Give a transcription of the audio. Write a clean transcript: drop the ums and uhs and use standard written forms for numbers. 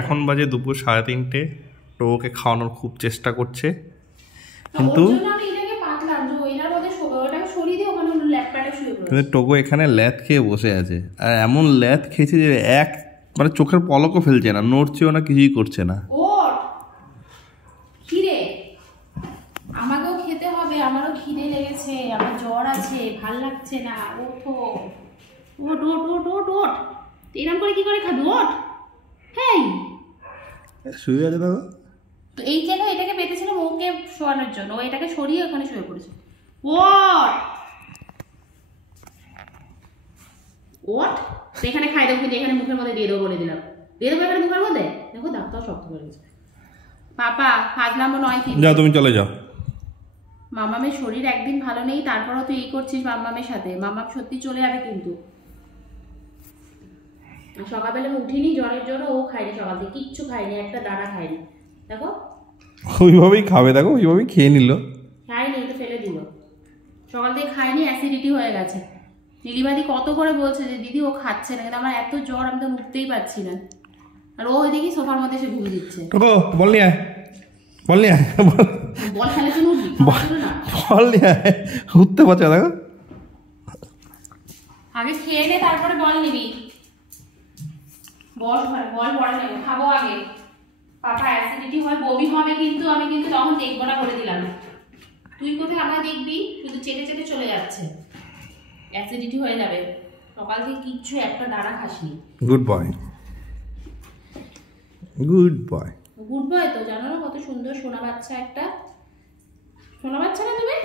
এখন বাজে দুপুর 3:30। টোকে খাওয়ানোর খুব চেষ্টা করছে, কিন্তু টোকো এখানে ল্যাদ খেয়ে বসে আছে। আর এমন ল্যাদ খেয়েছে যে মানে চোখের পলকও ফেলছে না, নড়ছেও না, কিছুই করছে না। আমাকেও খেতে হবে, আমারও খিদে লেগেছে, আমার জ্বর আছে, ভাল লাগছে না। ওঠো, ওট ওট ওট ওট ওট। এরকম করে কি করে খাবি? ওঠ। হেই, শুয়ে আছে দেখো। তো এই জায়গায় এটাকে পেতেছিলাম ওকে শোয়ানোর জন্য, ও এটাকে সরিয়ে ওখানে শুয়ে পড়েছে। ওঠ ওঠ। এখানে খাই দেবো, কিন্তু এখানে মুখের মধ্যে দিয়ে দেবো বলে দিলাম। দিয়ে দেবো এখানে মুখের মধ্যে। দেখো দাঁতটাও শক্ত হয়ে গেছে। পাপা ফাজলামো নয় কিন্তু। যাও, তুমি চলে যাও। মামামের শরীর একদিন ভালো নেই, তারপরও তুই এই করছিস মামামের সাথে। মামাম সত্যি চলে যাবে কিন্তু। সকালবেলা উঠিনি জ্বরের জন্য, ও খায়নি সকাল থেকে, কিচ্ছু খায়নি, একটা দানা খায়নি। দেখো ওইভাবেই খাবে, দেখো ওইভাবেই খেয়ে নিল। খায়নি, তো ফেলে দিল। সকাল থেকে খায়নি, অ্যাসিডিটি হয়ে গেছে। নীলিমাদি কত করে বলছে যে দিদি ও খাচ্ছে না, কিন্তু আমার এত জ্বর, আমি তো উঠতেই পারছি না। আর ও ওইদিকে সোফার মধ্যে এসে ঘুমিয়ে দিচ্ছে। বল নিয়ে আয়, বল নিয়ে আয়, বল খেলে তো উঠবি না, বল নিয়ে আয়। উঠতে পারছে দেখো। আগে খেয়ে নে, তারপরে বল নিবি। বল বল পরে নেবো, খাবো আগে। পাপা অ্যাসিডিটি হয়, বমি হবে, কিন্তু আমি কিন্তু তখন দেখবো না বলে দিলাম। তুই কোথায় আমার দেখবি, কিন্তু চেটে চেটে চলে যাচ্ছে, অ্যাসিডিটি হয়ে যাবে। সকাল থেকে কিচ্ছু একটা দানা খাসনি। Good boy, good boy, good boy তো। জানো না কত সুন্দর সোনা বাচ্চা একটা? সোনা বাচ্চা না তুমি?